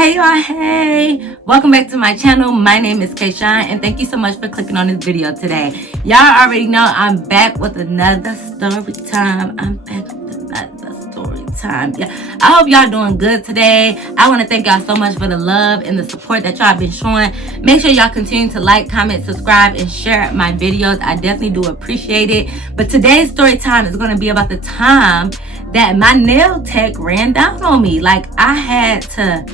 Hey y'all, hey! Welcome back to my channel. My name is Kayshawn and thank you so much for clicking on this video today. Y'all already know I'm back with another story time. Yeah, I hope y'all doing good today. I want to thank y'all so much for the love and the support that y'all been showing. Make sure y'all continue to like, comment, subscribe, and share my videos. I definitely do appreciate it. But today's story time is going to be about the time that my nail tech ran down on me. Like, I had to...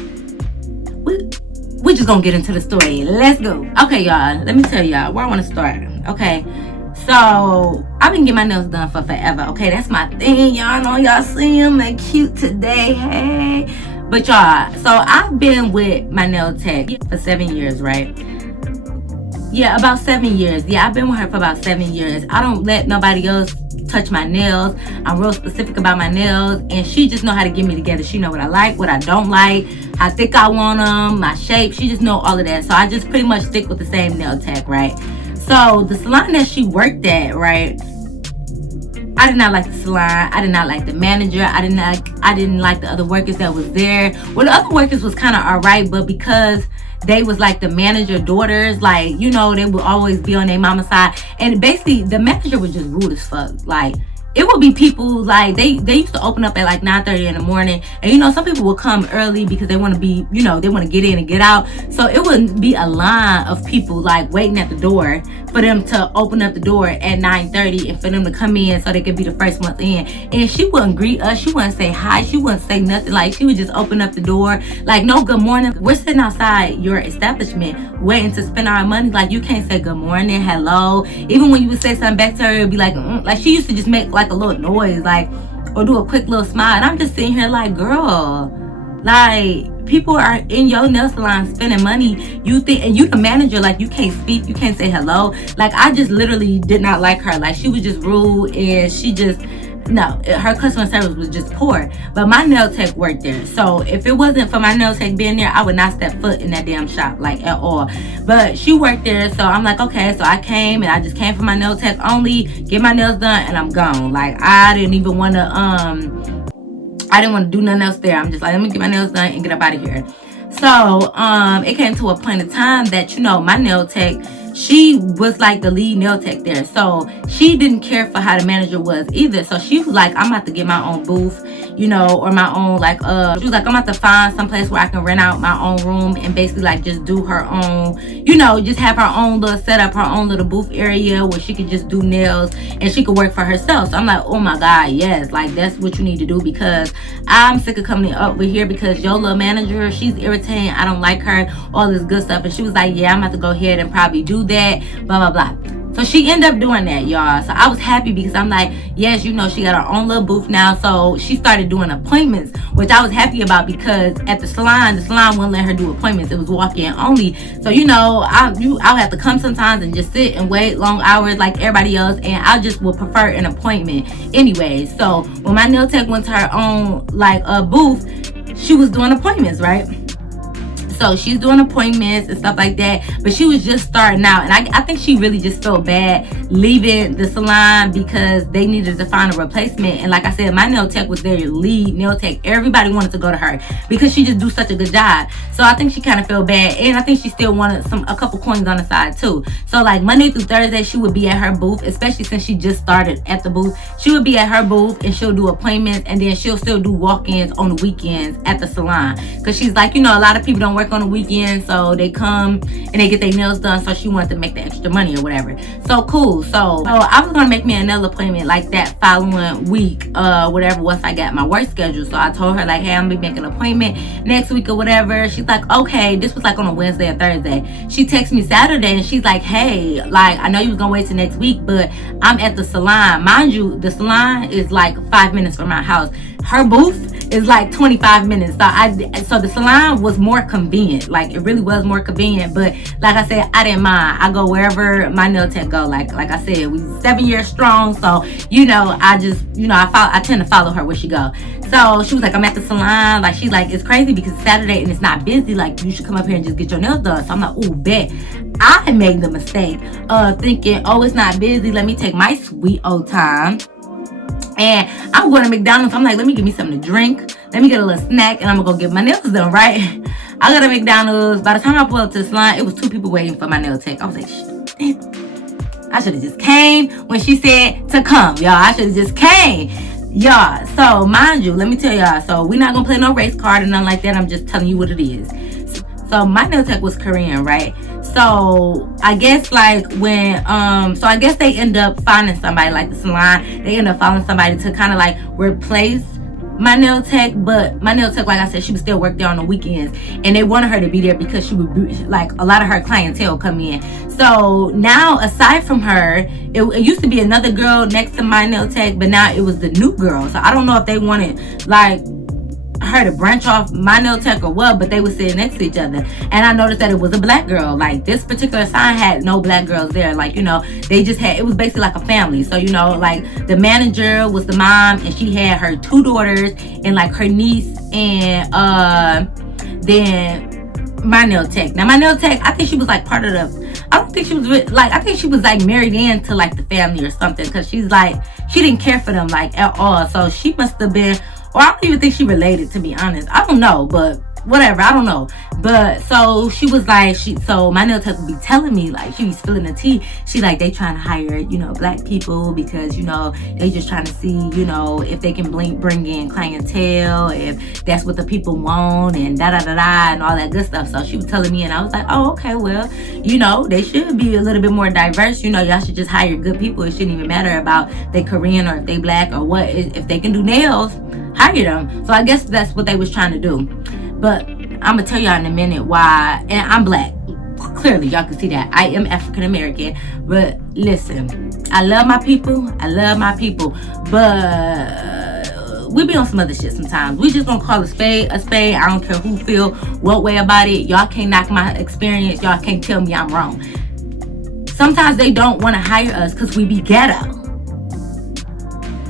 we just gonna get into the story. Let's go. Okay, y'all, let me tell y'all where I want to start. Okay, so I've been getting my nails done for forever. Okay, that's my thing. Y'all know, y'all see them, they cute today. Hey, but y'all, so I've been with my nail tech for 7 years, right? Yeah, about 7 years. Yeah, I've been with her for about 7 years. I don't let nobody else touch my nails. I'm real specific about my nails, and she just know how to get me together. She know what I like, what I don't like, how thick I want them, my shape. She just know all of that. So I just pretty much stick with the same nail tech, right? So the salon that she worked at, right, I did not like the salon. I did not like the manager. I didn't like the other workers that was there. Well, the other workers was kind of all right, but because they was like the manager daughters, like, you know, they would always be on their mama's side. And basically the manager was just rude as fuck. Like, it would be people like they used to open up at like 9:30 in the morning, and you know, some people would come early because they want to be, you know, they want to get in and get out. So it wouldn't be a line of people like waiting at the door for them to open up the door at 9:30 and for them to come in so they could be the first ones in. And she wouldn't greet us, she wouldn't say hi, she wouldn't say nothing. Like, she would just open up the door like, no good morning, we're sitting outside your establishment waiting to spend our money. Like, you can't say good morning, hello. Even when you would say something back to her, it would be like like she used to just make like a little noise, like, or do a quick little smile. And I'm just sitting here like, girl, like, people are in your nail salon spending money. You think, and you the manager, like, you can't speak, you can't say hello. Like, I just literally did not like her. Like, she was just rude, and she just, no, her customer service was just poor. But my nail tech worked there, so if it wasn't for my nail tech being there, I would not step foot in that damn shop, like, at all. But she worked there, so I'm like, okay. So I came, and I just came for my nail tech only, get my nails done, and I'm gone. Like, I didn't even want to I didn't want to do nothing else there. I'm just like, let me get my nails done and get up out of here. So it came to a point of time that, you know, my nail tech, she was like the lead nail tech there. So she didn't care for how the manager was either. So she was like, I'm about to get my own booth, you know, or my own, like, she was like, I'm about to find some place where I can rent out my own room and basically like just do her own, you know, just have her own little setup, her own little booth area where she could just do nails and she could work for herself. So I'm like, oh my God, yes, like, that's what you need to do, because I'm sick of coming up with here because your little manager, she's irritating, I don't like her, all this good stuff. And she was like, yeah, I'm about to go ahead and probably do that, blah blah blah. So she ended up doing that, y'all. So I was happy because I'm like, yes, you know, she got her own little booth now. So she started doing appointments, which I was happy about, because at the salon wouldn't let her do appointments. It was walk-in only. So, you know, I'll have to come sometimes and just sit and wait long hours like everybody else, and I just would prefer an appointment anyway. So when my nail tech went to her own like booth, she was doing appointments, right? So she's doing appointments and stuff like that, but she was just starting out, and I think she really just felt bad leaving the salon because they needed to find a replacement. And like I said, my nail tech was their lead nail tech. Everybody wanted to go to her because she just do such a good job. So I think she kind of felt bad, and I think she still wanted a couple coins on the side too. So like Monday through Thursday, she would be at her booth, especially since she just started at the booth. She would be at her booth and she'll do appointments, and then she'll still do walk-ins on the weekends at the salon, because she's like, you know, a lot of people don't work on the weekend, so they come and they get their nails done. So she wanted to make the extra money or whatever. So cool. So I was gonna make me a nail appointment like that following week, whatever, once I got my work schedule. So I told her like, hey, I'm gonna be making an appointment next week or whatever. She's like, okay. This was like on a Wednesday or Thursday. She texts me Saturday and she's like, hey, like, I know you was gonna wait till next week, but I'm at the salon. Mind you, the salon is like 5 minutes from my house. Her booth is like 25 minutes. So the salon was more convenient. Like, it really was more convenient. But like I said, I didn't mind. I go wherever my nail tech go. Like I said, we 7 years strong. So, you know, I just, you know, I tend to follow her where she go. So she was like, I'm at the salon. Like, she's like, it's crazy because it's Saturday and it's not busy. Like, you should come up here and just get your nails done. So I'm like, ooh, bet. I made the mistake of thinking, oh, it's not busy, let me take my sweet old time. And I'm going to McDonald's. I'm like, let me get me something to drink. let me get a little snack and I'm gonna go get my nails done, right? I got to McDonald's. By the time I pulled up to the salon, it was 2 people waiting for my nail tech. I was like, shit, I should have just came when she said to come, y'all. I should have just came, y'all. So mind you, let me tell y'all, so we're not gonna play no race card or nothing like that. I'm just telling you what it is. So my nail tech was Korean, right? So I guess like when so I guess they end up finding somebody, like the salon, they end up finding somebody to kind of like replace my nail tech. But my nail tech, like I said, she would still work there on the weekends, and they wanted her to be there because she would be, like, a lot of her clientele come in. So now, aside from her, it used to be another girl next to my nail tech, but now it was the new girl. So I don't know if they wanted like her to branch off my nail tech or what, but they would sit next to each other. And I noticed that it was a black girl. Like, this particular sign had no black girls there. Like, you know, they just had, it was basically like a family. So, you know, like, the manager was the mom, and she had her 2 daughters and like her niece, and then my nail tech. Now my nail tech, I think she was like part of the, I don't think she was like, I think she was like married into like the family or something, because she's like, she didn't care for them like at all. So she must have been, or I don't even think she related, to be honest. I don't know, but whatever, I don't know. But so she was like, so my nail tech would be telling me, like, she be spilling the tea. She like, they trying to hire, you know, black people because, you know, they just trying to see, you know, if they can bring in clientele, if that's what the people want, and da da da da and all that good stuff. So she was telling me, and I was like, oh, okay, well, you know, they should be a little bit more diverse. You know, y'all should just hire good people. It shouldn't even matter about they Korean or if they black or what. If they can do nails, hire them. So I guess that's what they was trying to do. But I'm gonna tell y'all in a minute why. And I'm black, clearly y'all can see that. I am African American. But listen, I love my people, but we be on some other shit sometimes. We just gonna call a spade a spade. I don't care who feel what way about it. Y'all can't knock my experience. Y'all can't tell me I'm wrong. Sometimes they don't want to hire us because we be ghetto.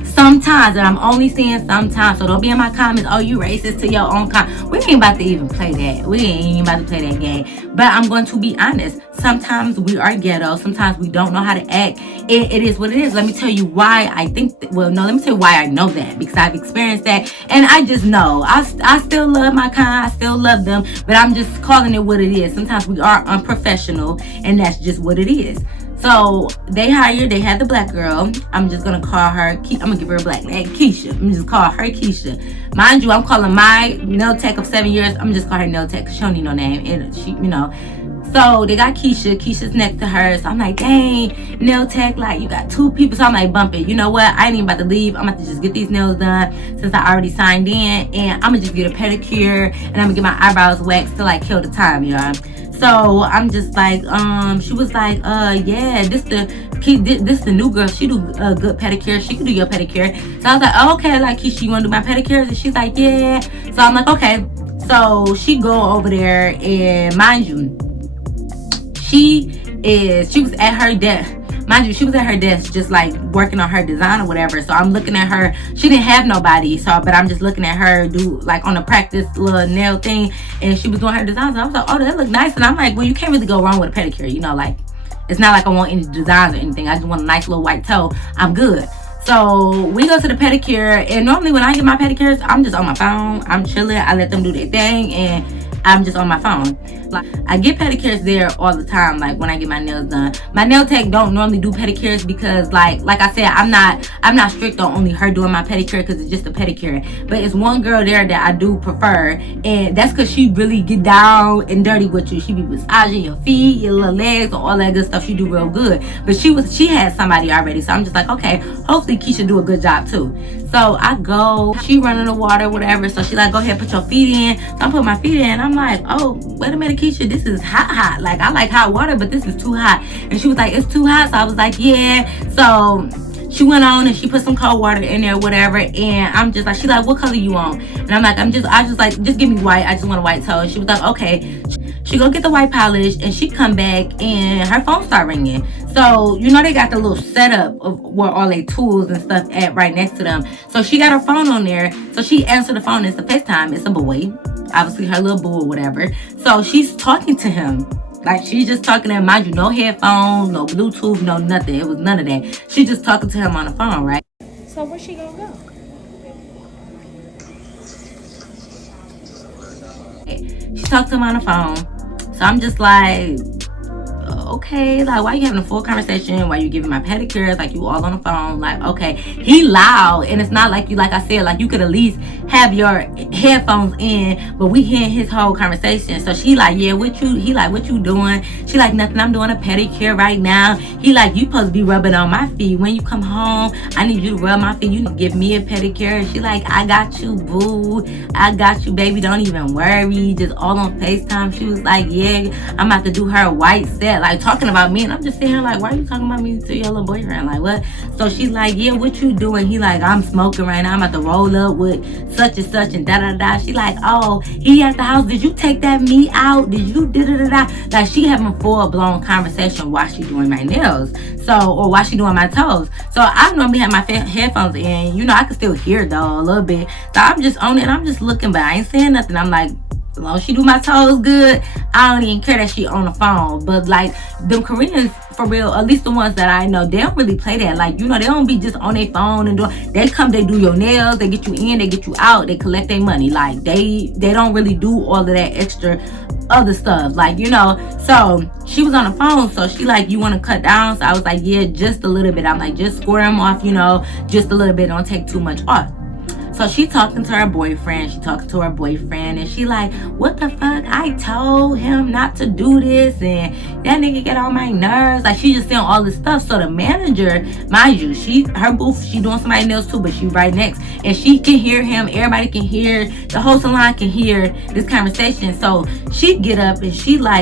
Sometimes, and I'm only saying sometimes, so don't be in my comments, oh, you racist to your own We ain't about to even play that. We ain't even about to play that game. But I'm going to be honest. Sometimes we are ghetto. Sometimes we don't know how to act. It is what it is. Let me tell you why I think, let me tell you why I know that. Because I've experienced that. And I just know. I still love my kind. I still love them. But I'm just calling it what it is. Sometimes we are unprofessional. And that's just what it is. So they had the black girl. I'm just gonna call her, I'm gonna give her a black name, Keisha. I'm just call her Keisha. Mind you, I'm calling my nail tech of 7 years, I'm just call her nail tech because she don't need no name. And she, you know. So they got Keisha's next to her. So I'm like, dang, nail tech, like, you got 2 people. So I'm like, bump it. You know what? I ain't even about to leave. I'm about to just get these nails done since I already signed in. And I'm gonna just get a pedicure and I'm gonna get my eyebrows waxed to like kill the time, y'all. So I'm just like, she was like, yeah, this the new girl. She do a good pedicure. She can do your pedicure. So I was like, oh, okay, like, Keisha, you want to do my pedicures? And she's like, yeah. So I'm like, okay. So she go over there, and mind you, she was at her desk. Mind you, she was at her desk just like working on her design or whatever. So I'm looking at her. She didn't have nobody. So, but I'm just looking at her do like on a practice little nail thing. And she was doing her designs. And I was like, oh, that look nice. And I'm like, well, you can't really go wrong with a pedicure. You know, like, it's not like I want any designs or anything. I just want a nice little white toe. I'm good. So we go to the pedicure. And normally when I get my pedicures, I'm just on my phone. I'm chilling. I let them do their thing. And I'm just on my phone. Like, I get pedicures there all the time, like when I get my nails done. My nail tech don't normally do pedicures because like I said, I'm not strict on only her doing my pedicure because it's just a pedicure. But it's one girl there that I do prefer, and that's because she really get down and dirty with you. She be massaging your feet, your little legs, and all that good stuff. She do real good. But she had somebody already, so I'm just like, okay, hopefully Keisha do a good job too. So I go, she running the water, whatever. So she like, go ahead, put your feet in. So I put my feet in. I'm like, oh, wait a minute, Keisha, this is hot. Like, I like hot water, but this is too hot. And she was like, it's too hot. So I was like, yeah. So she went on and she put some cold water in there, whatever. And I'm just like, she's like, what color you want? And I'm like, I just like, just give me white. I just want a white toe. And she was like, okay. She go get the white polish, and she come back and her phone start ringing. So, you know, they got the little setup of where all their tools and stuff at right next to them. So she got her phone on there. So she answered the phone. It's a FaceTime. It's a boy. Obviously her little boo or whatever. So she's talking to him. Like, she's just talking to him. Mind you, no headphones, no Bluetooth, no nothing. It was none of that. She's just talking to him on the phone, right? So where's she gonna go? She talked to him on the phone. So I'm just like, okay, like, why you having a full conversation? Why you giving my pedicures? Like, you all on the phone. Like, okay, he loud, and it's not like you, like I said, like, you could at least have your headphones in, but we hearing his whole conversation. So she like, yeah, what you, he like, what you doing? She like, nothing, I'm doing a pedicure right now. He like, you supposed to be rubbing on my feet. When you come home, I need you to rub my feet. You give me a pedicure. She like, I got you, boo. I got you, baby. Don't even worry. Just all on FaceTime. She was like, yeah, I'm about to do her white set. Like, talking about me, and I'm just sitting here like, why are you talking about me to your little boyfriend? Like, what? So she's like, yeah, what you doing? He like, I'm smoking right now. I'm about to roll up with such and such and da da da. She like, oh, he at the house. Did you take that meat out? Did you da da da da? Like, she having full blown conversation while she doing my nails. So, or while she doing my toes. So I normally have my headphones in. You know, I can still hear though a little bit. So I'm just on it and I'm just looking, but I ain't saying nothing. I'm like, as long as she do my toes good, I don't even care that she on the phone. But like, them Koreans, for real, at least the ones that I know, they don't really play that. Like, you know, they don't be just on their phone and they come, they do your nails, they get you in, they get you out, they collect their money. Like, they don't really do all of that extra other stuff, like, you know. So she was on the phone, so she like, you want to cut down? So I was like, yeah, just a little bit. I'm like, just square them off, you know, just a little bit, don't take too much off. So she talking to her boyfriend. And she like, what the fuck? I told him not to do this, and that nigga get on my nerves. Like, she just saying all this stuff. So the manager, mind you, her booth, she doing somebody's nails too, but she right next, and she can hear him. Everybody can hear, the whole salon can hear this conversation. So she get up and she tell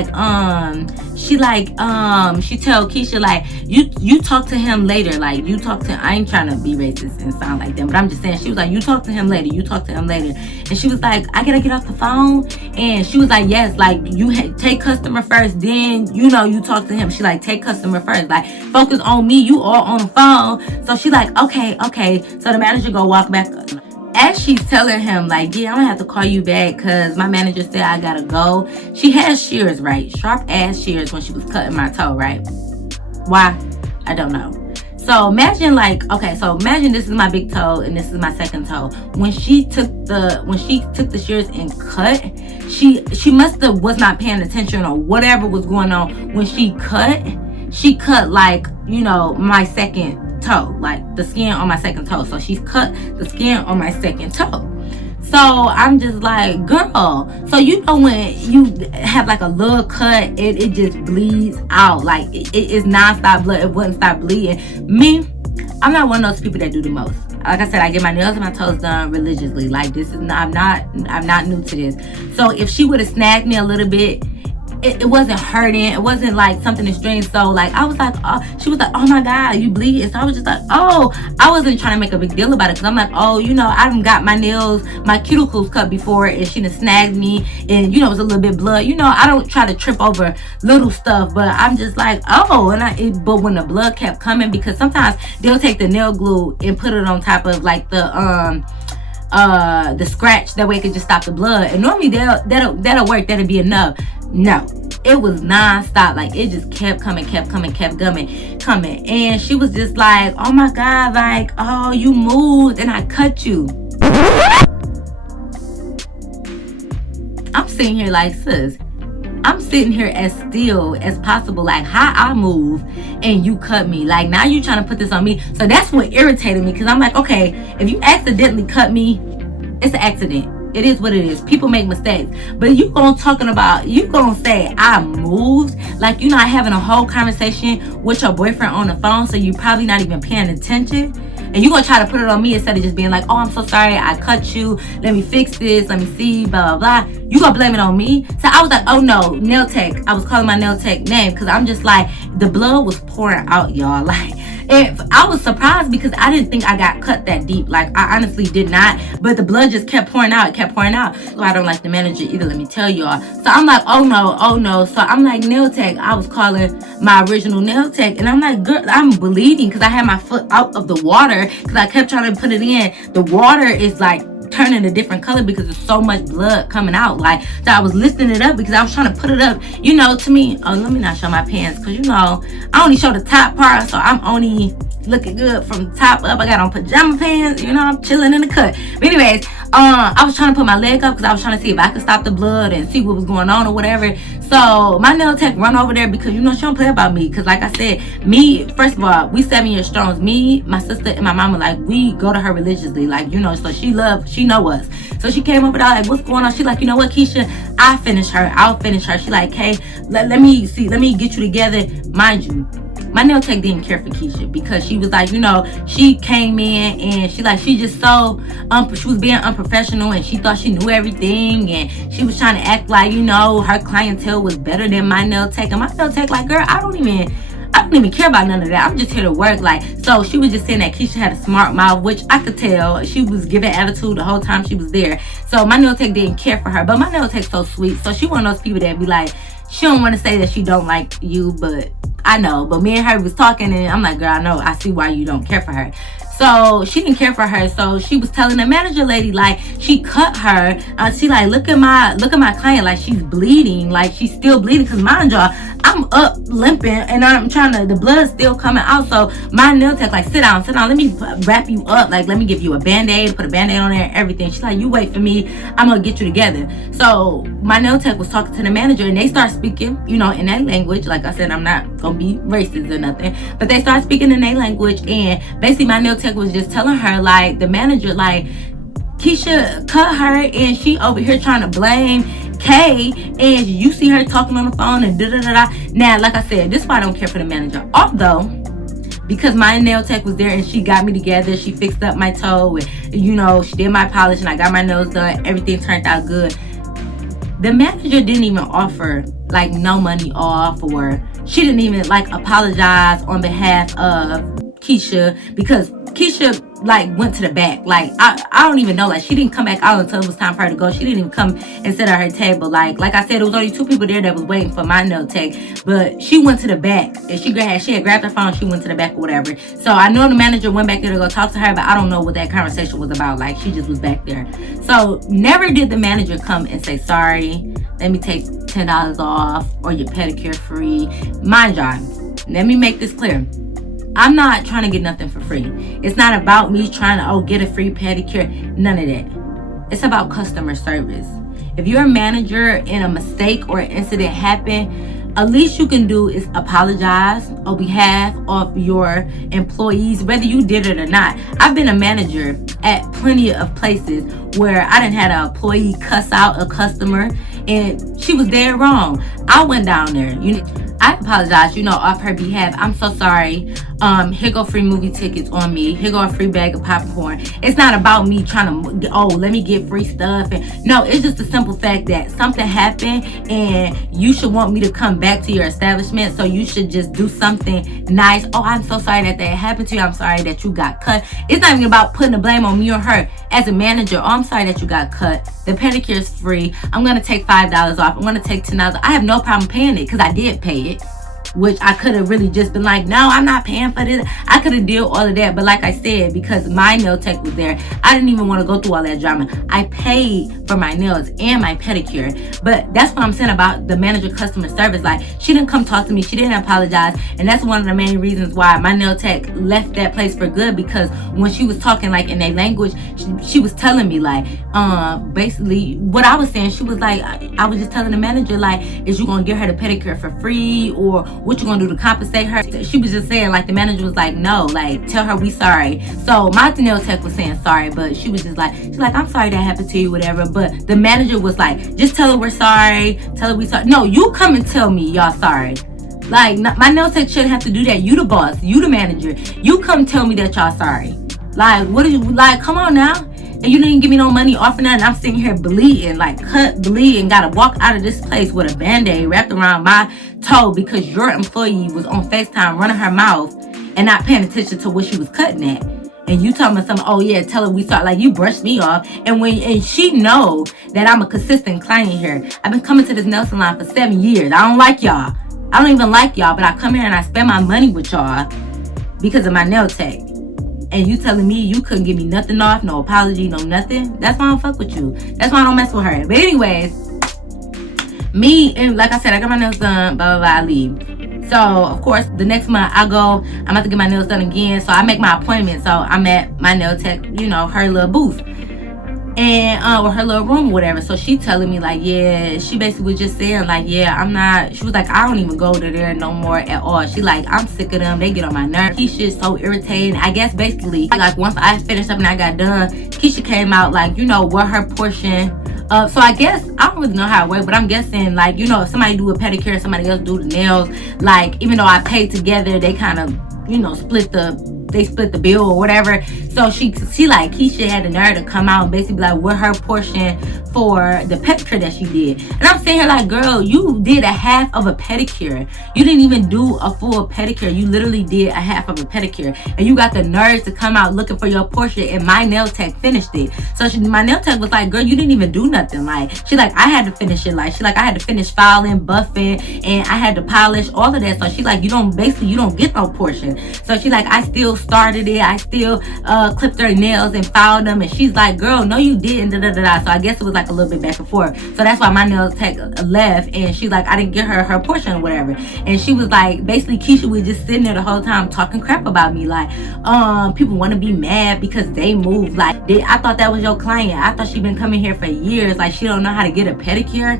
Keisha like, you talk to him later. Like, you talk to, I ain't trying to be racist and sound like them, but I'm just saying, she was like, you talk to him later. And she was like, I gotta get off the phone. And she was like, yes, like, you take customer first, then, you know, you talk to him. She like, take customer first, like, focus on me, you all on the phone. So she like, okay. So the manager go walk back. As she's telling him, like, yeah, I'm gonna have to call you back because my manager said I gotta go. She has shears, right? Sharp ass shears when she was cutting my toe, right? Why? I don't know. So imagine, like, okay, so imagine this is my big toe and this is my second toe. When she took the shears and cut, she must have was not paying attention or whatever was going on. When she cut like, you know, my second toe, like the skin on my second toe. So she's cut the skin on my second toe. So I'm just like, girl, so you know when you have like a little cut, it just bleeds out. Like, it's non-stop blood. It wouldn't stop bleeding. Me, I'm not one of those people that do the most. Like I said, I get my nails and my toes done religiously. Like, this is not, I'm not new to this. So if she would have snagged me a little bit, it wasn't hurting. It wasn't like something extreme. So like, I was like, she was like, oh my God, you bleeding? So I was just like, oh, I wasn't trying to make a big deal about it. Cause I'm like, oh, you know, I done got my nails, my cuticles cut before, and she done snagged me, and you know, it was a little bit blood. You know, I don't try to trip over little stuff, but I'm just like, oh, but when the blood kept coming, because sometimes they'll take the nail glue and put it on top of like the scratch, that way it can just stop the blood, and normally that'll work, that'll be enough. No, it was non-stop. Like, it just kept coming, and she was just like, oh my God, like, oh, you moved and I cut you. I'm sitting here like, sis, I'm sitting here as still as possible, like, how I move and you cut me. Like, now you trying to put this on me. So that's what irritated me, because I'm like, okay, if you accidentally cut me, it's an accident. It is what it is. People make mistakes. But you gonna say I moved? Like, you're not having a whole conversation with your boyfriend on the phone, so you're probably not even paying attention. And you gonna try to put it on me instead of just being like, oh, I'm so sorry, I cut you. Let me fix this. Let me see, blah, blah, blah. You gonna blame it on me? So I was like, oh no, nail tech. I was calling my nail tech name because I'm just like, the blood was pouring out, y'all. Like, I was surprised because I didn't think I got cut that deep. Like, I honestly did not. But the blood just kept pouring out. It kept pouring out. So I don't like the manager either, let me tell y'all. So I'm like, oh no. So I'm like, nail tech. I was calling my original nail tech. And I'm like, girl, I'm bleeding because I had my foot out of the water because I kept trying to put it in. The water is like turning a different color because there's so much blood coming out. Like, so I was lifting it up because I was trying to put it up, you know, to me. Oh, let me not show my pants because, you know, I only show the top part, so I'm only looking good from the top up. I got on pajama pants, you know, I'm chilling in the cut. But anyways, I was trying to put my leg up because I was trying to see if I could stop the blood and see what was going on or whatever. So my nail tech run over there because, you know, she don't play about me. Because like I said, me, first of all, we 7 years strong. Me, my sister, and my mama, like, we go to her religiously. Like, you know, so she know us. So she came over there like, what's going on? She like, you know what, Keisha, I'll finish her. She like, hey, let me get you together. Mind you, my nail tech didn't care for Keisha because she was like, you know, she came in and she just so she was being unprofessional and she thought she knew everything and she was trying to act like, you know, her clientele was better than my nail tech. And my nail tech like, girl, I don't even care about none of that. I'm just here to work. Like, so she was just saying that Keisha had a smart mouth, which I could tell. She was giving attitude the whole time she was there. So my nail tech didn't care for her, but my nail tech's so sweet. So she one of those people that be like, she don't want to say that she don't like you, but I know. But me and her was talking and I'm like, girl, I know, I see why you don't care for her. So she didn't care for her. So she was telling the manager lady, like, she cut her. She like, look at my client, like she's bleeding, like she's still bleeding. Cause mind y'all, I'm up limping and I'm trying to, the blood's still coming out. So my nail tech like, sit down, let me wrap you up, like let me give you a band-aid, put a band-aid on there and everything. She's like, you wait for me, I'm gonna get you together. So my nail tech was talking to the manager and they start speaking, you know, in that language. Like I said, I'm not gonna be racist or nothing, but they start speaking in their language. And basically my nail tech was just telling her, like, the manager, like, Keisha cut her and she over here trying to blame Kay, and you see her talking on the phone and da-da-da-da. Now, like I said, this is why I don't care for the manager. Although, because my nail tech was there and she got me together, she fixed up my toe and, you know, she did my polish and I got my nails done, everything turned out good. The manager didn't even offer, like, no money off, or she didn't even, like, apologize on behalf of Keisha, because Keisha, like, went to the back. Like, I don't even know. Like, she didn't come back out until it was time for her to go. She didn't even come and sit at her table. Like I said, it was only 2 people there that was waiting for my nail tech. But she went to the back. And she had grabbed her phone. She went to the back or whatever. So I know the manager went back there to go talk to her, but I don't know what that conversation was about. Like, she just was back there. So never did the manager come and say, sorry, let me take $10 off or your pedicure free. Mind y'all, let me make this clear. I'm not trying to get nothing for free. It's not about me trying to, get a free pedicure. None of that. It's about customer service. If you're a manager and a mistake or an incident happened, at least you can do is apologize on behalf of your employees, whether you did it or not. I've been a manager at plenty of places where I done had an employee cuss out a customer and she was dead wrong. I went down there. I apologize, off her behalf. I'm so sorry. Here go free movie tickets on me. Here go a free bag of popcorn. It's not about me trying to, let me get free stuff. And no, it's just the simple fact that something happened and you should want me to come back to your establishment. So you should just do something nice. Oh, I'm so sorry that happened to you. I'm sorry that you got cut. It's not even about putting the blame on me or her. As a manager, I'm sorry that you got cut. The pedicure is free. I'm going to take $5 off. I'm going to take $10. I have no problem paying it because I did pay it. Which I could have really just been like, no, I'm not paying for this. I could have did all of that. But like I said, because my nail tech was there, I didn't even want to go through all that drama. I paid for my nails and my pedicure. But that's what I'm saying about the manager customer service. Like, she didn't come talk to me. She didn't apologize. And that's one of the main reasons why my nail tech left that place for good. Because when she was talking, like, in their language, she was telling me, like, basically what I was saying. She was like, I was just telling the manager, like, is you going to give her the pedicure for free, or what you gonna do to compensate her? She was just saying, like, the manager was like, no, like, tell her we sorry. So my nail tech was saying sorry, but she was just like, I'm sorry that happened to you, whatever. But the manager was like, just tell her we're sorry, tell her we sorry. No, you come and tell me y'all sorry. Like, my nail tech shouldn't have to do that. You the boss, you the manager, you come tell me that y'all sorry. Like, what are you, like, come on now. And you didn't give me no money off of that, and I'm sitting here bleeding, like cut, bleeding, gotta walk out of this place with a band-aid wrapped around my toe because your employee was on FaceTime running her mouth and not paying attention to what she was cutting at. And you told me something, oh yeah, tell her we start, like, you brushed me off. And she know that I'm a consistent client here. I've been coming to this nail salon for 7 years. I don't like y'all. I don't even like y'all, but I come here and I spend my money with y'all because of my nail tech. And you telling me you couldn't give me nothing off, no apology, no nothing? That's why I don't fuck with you. That's why I don't mess with her. But anyways, me, and like I said, I got my nails done, blah, blah, blah, I leave. So, of course, the next month I go, I'm about to get my nails done again. So I make my appointment. So I'm at my nail tech, her little booth. and or her little room or whatever. So she telling me like, yeah, she basically was just saying like, yeah, I'm not, she was like, I don't even go to there no more at all. She like, I'm sick of them, they get on my nerves. Keisha's so irritating. I guess basically like once I finished up and I got done, Keisha came out like, you know, what her portion of, so I guess I don't really know how it works, but I'm guessing like, you know, if somebody do a pedicure, somebody else do the nails, like even though I paid together, they kind of, you know, split the bill or whatever. So she like, Keisha had the nerve to come out and basically be like, what her portion for the pedicure that she did. And I'm saying here like, girl, you did a half of a pedicure. You didn't even do a full pedicure. You literally did a half of a pedicure, and you got the nerve to come out looking for your portion, and my nail tech finished it. So my nail tech was like, girl, you didn't even do nothing. Like, she like, I had to finish it. Like, she like, I had to finish filing, buffing, and I had to polish all of that. So she like, you don't get no portion. So she like, I still started it. I still clipped her nails and filed them. And she's like, girl, no you didn't, da da da da. So I guess it was like a little bit back and forth. So that's why my nail tech left, and she's like, I didn't get her portion or whatever. And she was like, basically Keisha was just sitting there the whole time talking crap about me, like people want to be mad because they moved. Like, I thought that was your client. I thought she been coming here for years. Like, she don't know how to get a pedicure.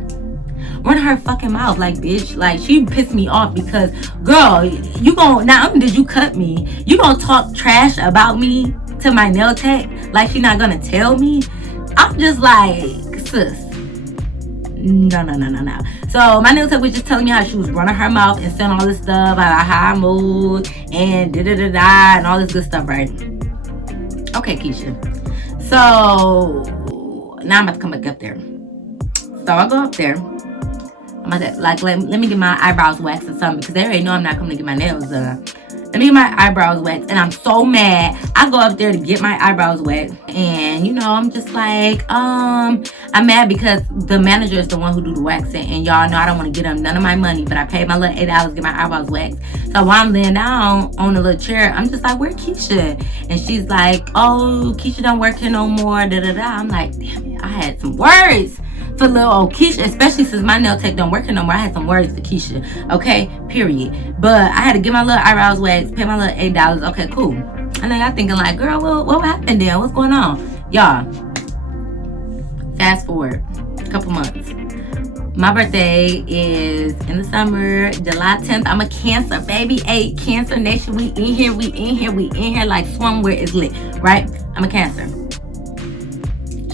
Run her fucking mouth, like, bitch. Like, she pissed me off because, girl, you gon' not only did you cut me, you gonna talk trash about me to my nail tech like she not gonna tell me. I'm just like, sis, no. So my nail tech was just telling me how she was running her mouth and saying all this stuff about how I moved and da and all this good stuff, right? Okay, Keisha. So now I'm about to come back up there. So I go up there. I'm about to, like, let me get my eyebrows waxed or something, because they already know I'm not coming to get my nails done. Let me get my eyebrows waxed, and I'm so mad. I go up there to get my eyebrows waxed, and you know, I'm just like, I'm mad because the manager is the one who do the waxing, and y'all know I don't want to get them none of my money, but I paid my little $8 to get my eyebrows waxed. So while I'm laying down on the little chair, I'm just like, where Keisha? And she's like, oh, Keisha don't work here no more, da da da. I'm like, damn it, I had some words for little old Keisha, especially since my nail tech don't work here no more. I had some words for Keisha, okay, period. But I had to get my little eyebrows waxed, pay my little $8. Okay, cool. And then y'all thinking like, girl, what happened then? What's going on? Y'all, fast forward a couple months. My birthday is in the summer, July 10th. I'm a Cancer, baby. Hey, Cancer Nation, we in here like swimwear is lit, right? I'm a Cancer.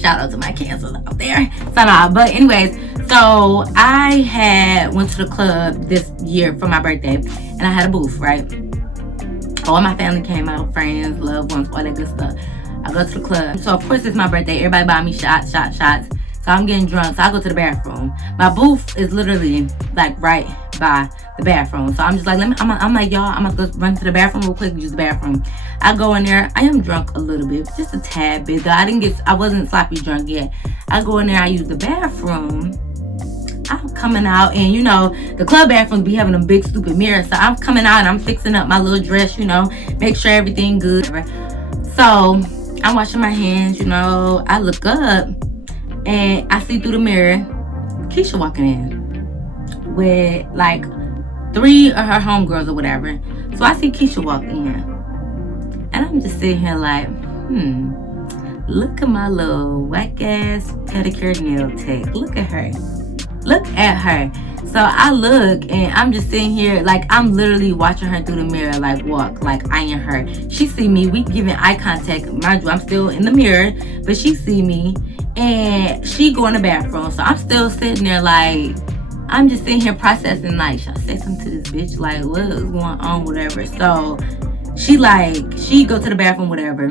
Shout out to my Cancers out there. So no, but anyways, so I went to the club this year for my birthday, and I had a booth, right? All my family came out, friends, loved ones, all that good stuff. I go to the club. So of course it's my birthday. Everybody buy me shots. So I'm getting drunk. So I go to the bathroom. My booth is literally like right by the bathroom. So I'm just like, I'm like, y'all, I'm gonna go run to the bathroom real quick, use the bathroom. I go in there. I am drunk a little bit, just a tad bit. Though I wasn't sloppy drunk yet. I go in there, I use the bathroom. I'm coming out, and you know, the club bathrooms be having a big stupid mirror. So I'm coming out and I'm fixing up my little dress, you know, make sure everything good. So I'm washing my hands, you know. I look up and I see through the mirror Keisha walking in with like 3 of her homegirls or whatever. So I see Keisha walk in, and I'm just sitting here like, look at my little whack ass pedicure nail tech. Look at her. So I look, and I'm just sitting here like, I'm literally watching her through the mirror, like walk, like eyeing her. She see me, we giving eye contact. Mind you, I'm still in the mirror, but she see me, and she go in the bathroom. So I'm still sitting there like, I'm just sitting here processing, like, should I say something to this bitch? Like, what is going on, whatever. So she go to the bathroom, whatever,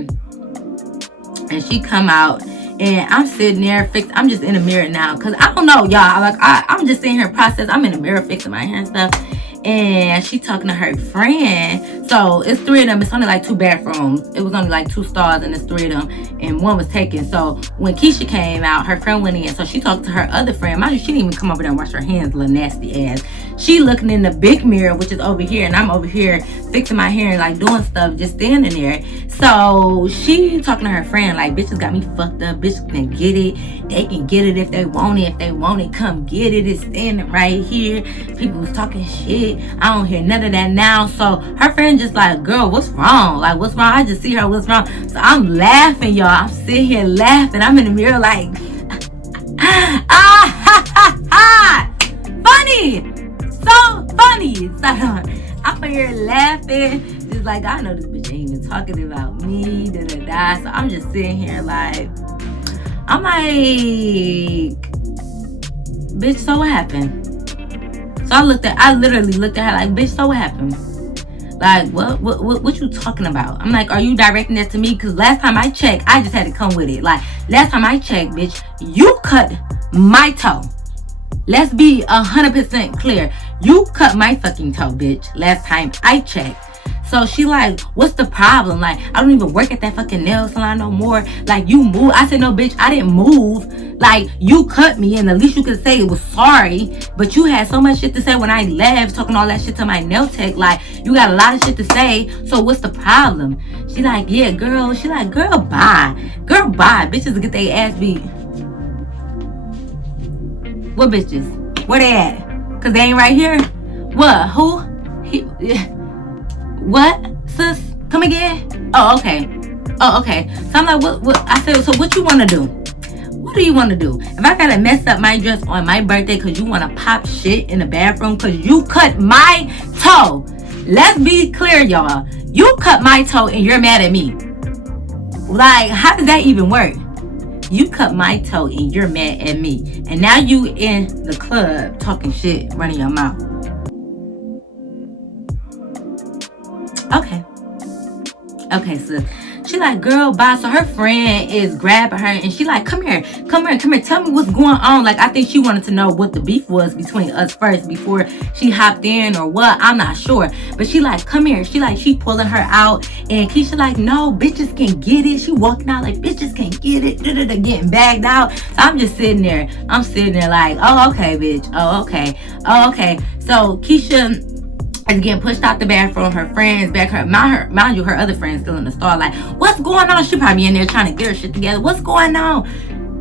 and she come out, and I'm sitting there I'm just in the mirror now, because I don't know, y'all, like, I'm just sitting here processing. I'm in the mirror fixing my hair and stuff, and she talking to her friend. So it's 3 of them. It's only like 2 bathrooms. It was only like 2 stalls, and it's 3 of them, and 1 was taken. So when Keisha came out, her friend went in. So she talked to her other friend. Mind you, she didn't even come over there and wash her hands, little nasty ass. She looking in the big mirror, which is over here, and I'm over here fixing my hair and like doing stuff, just standing there. So she talking to her friend like, bitches got me fucked up. Bitches can get it. They can get it if they want it. If they want it, come get it. It's standing right here. People was talking shit. shit. I don't hear none of that now. So her friend just like, girl, what's wrong? Like, what's wrong? I just see her, what's wrong? So I'm laughing, y'all. I'm sitting here laughing. I'm in the mirror like, funny. So funny. So I'm here laughing. Just like, I know this bitch ain't even talking about me. Da da da. So I'm just sitting here like, I'm like, bitch, so what happened? So I literally looked at her like, bitch, so what happened? Like, what you talking about? I'm like, are you directing that to me? Because last time I checked, I just had to come with it. Like, last time I checked, bitch, you cut my toe. Let's be 100% clear. You cut my fucking toe, bitch, last time I checked. So she like, what's the problem? Like, I don't even work at that fucking nail salon no more. Like, you move. I said, no, bitch, I didn't move. Like, you cut me, and the least you could say it was sorry. But you had so much shit to say when I left, talking all that shit to my nail tech. Like, you got a lot of shit to say. So what's the problem? She like, yeah, girl. She like, girl, bye. Girl, bye. Bitches get their ass beat. What bitches? Where they at? Cause they ain't right here. What? Who? What? Sis? Come again? Oh, okay. Oh, okay. So I'm like, what? I said, so what you want to do? What do you want to do? If I gotta mess up my dress on my birthday because you want to pop shit in the bathroom because you cut my toe. Let's be clear, y'all. You cut my toe and you're mad at me. Like, how does that even work? You cut my toe and you're mad at me. And now you in the club talking shit, running your mouth. Okay, sis. She like, girl, bye. So her friend is grabbing her and she like, come here. Tell me what's going on. Like, I think she wanted to know what the beef was between us first before she hopped in or what. I'm not sure. But she like, come here. She pulling her out. And Keisha like, no, bitches can get it. She walking out like, bitches can get it. Getting bagged out. So I'm just sitting there. I'm sitting there like, oh, okay, bitch. Oh, okay. So Keisha is getting pushed out the bathroom. Her friends back her. Mind you, her other friends still in the stall. Like, what's going on? She probably in there trying to get her shit together. What's going on?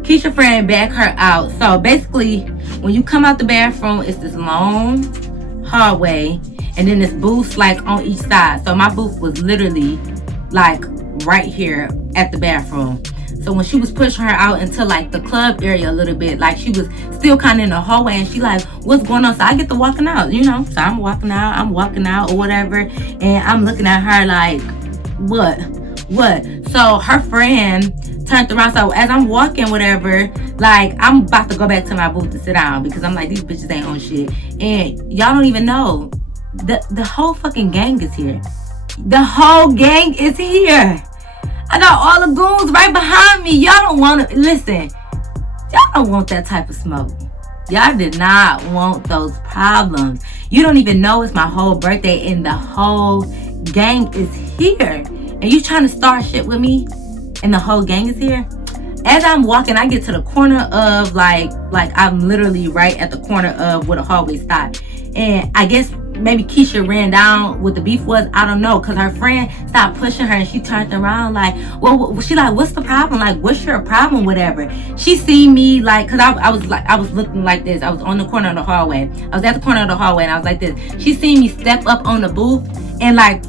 Keisha friend back her out. So basically, when you come out the bathroom, it's this long hallway, and then this booth like on each side. So my booth was literally like right here at the bathroom. So when she was pushing her out into like the club area a little bit, like she was still kind of in the hallway, and she like, what's going on? So I get to walking out, you know. So I'm walking out or whatever, and I'm looking at her like, what? So her friend turned around. So as I'm walking, whatever, like I'm about to go back to my booth to sit down because I'm like, these bitches ain't on shit, and y'all don't even know the whole fucking gang is here. The whole gang is here. I got all the goons right behind me. Y'all don't want to listen. Y'all don't want that type of smoke. Y'all did not want those problems. You don't even know it's my whole birthday and the whole gang is here. And you trying to start shit with me and the whole gang is here? As I'm walking, I get to the corner of like I'm literally right at the corner of where the hallway stopped. And I guess maybe Keisha ran down what the beef was. I don't know, because her friend stopped pushing her and she turned around like, well, she like, what's the problem? Like, what's your problem? Whatever. She seen me like, because I was looking like this. I was on the corner of the hallway. I was at the corner of the hallway and I was like this. She seen me step up on the booth and like,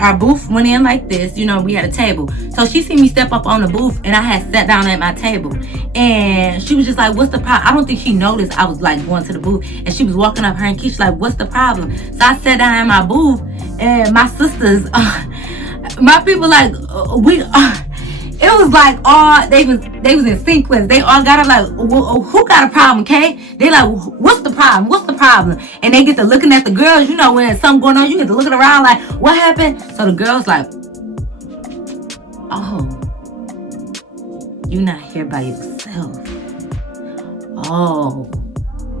our booth went in like this, you know, we had a table. So she seen me step up on the booth and I had sat down at my table. And she was just like, what's the problem? I don't think she noticed I was like going to the booth. And she was walking up, her and Keisha like, what's the problem? So I sat down at my booth and my sisters, my people like, it was like all, they was in sequence. They all got up like, who got a problem, Kay? They like, what's the problem? And they get to looking at the girls, you know, when there's something going on, you get to looking around like, what happened? So the girls like, oh, you're not here by yourself. Oh,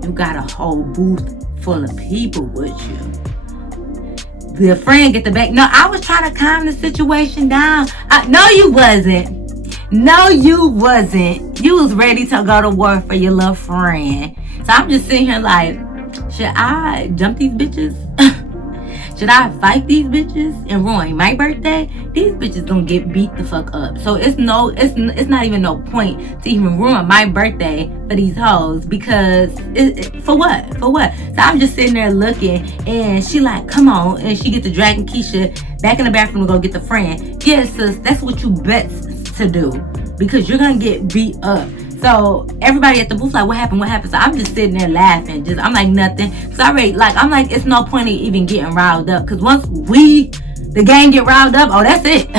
you got a whole booth full of people with you. The friend get the back. No, I was trying to calm the situation down. No, you wasn't. You was ready to go to war for your little friend. So I'm just sitting here like, should I jump these bitches? Should I fight these bitches and ruin my birthday? These bitches gonna get beat the fuck up. So it's not even no point to even ruin my birthday for these hoes, because for what? For what? So I'm just sitting there looking, and she like, come on, and she get to dragging Keisha back in the bathroom to go get the friend. Yes, sis, that's what you best to do, because you're gonna get beat up. So everybody at the booth like, what happened? What happened? So I'm just sitting there laughing. I'm like, nothing. So I'm like, it's no point in even getting riled up, because once the gang get riled up, oh, that's it.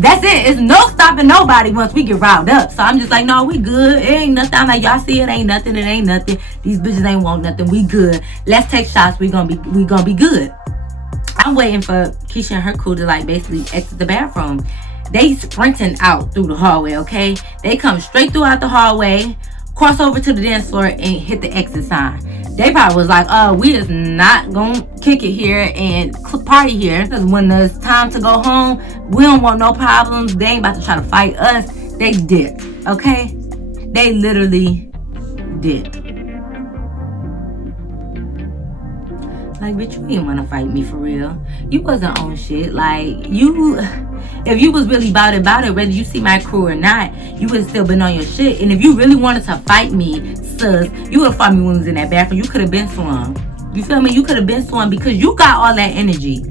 That's it. It's no stopping nobody once we get riled up. So I'm just like, no, we good. It ain't nothing. I'm like, y'all see, it ain't nothing. It ain't nothing. These bitches ain't want nothing. We good. Let's take shots. We gonna be good. I'm waiting for Keisha and her crew to like basically exit the bathroom. They sprinting out through the hallway, okay? They come straight throughout the hallway, cross over to the dance floor, and hit the exit sign. They probably was like, we is not gonna kick it here and party here, because when it's time to go home, we don't want no problems. They ain't about to try to fight us. They dipped, okay? They literally dipped. Like, bitch, you didn't want to fight me for real. You wasn't on shit. Like, if you was really about it, whether you see my crew or not, you would have still been on your shit. And if you really wanted to fight me, sis, you would have fought me when we was in that bathroom. You could have been swung. You feel me? You could have been swung, because you got all that energy.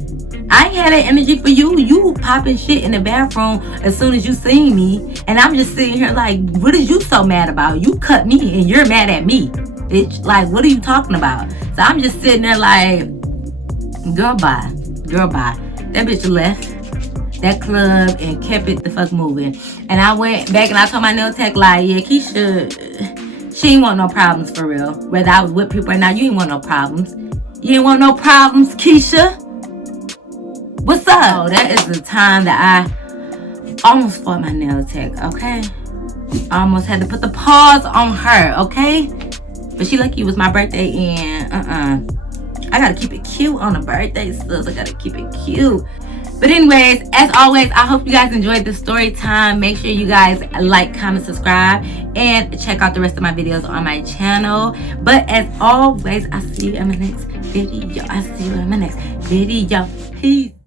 I ain't had that energy for you. You popping shit in the bathroom as soon as you see me. And I'm just sitting here like, what is you so mad about? You cut me and you're mad at me. Bitch, like, what are you talking about? So I'm just sitting there like, girl, bye. That bitch left that club and kept it the fuck moving. And I went back and I told my nail tech, like, yeah, Keisha, she ain't want no problems for real. Whether I was with people or not, you ain't want no problems. You ain't want no problems, Keisha. What's up? Oh, that is the time that I almost fought my nail tech, okay? I almost had to put the pause on her, okay? But she lucky it was my birthday, and I gotta keep it cute on a birthday, sis. I gotta keep it cute. But anyways, as always, I hope you guys enjoyed the story time. Make sure you guys like, comment, subscribe, and check out the rest of my videos on my channel. But as always, I'll see you in my next video. Peace.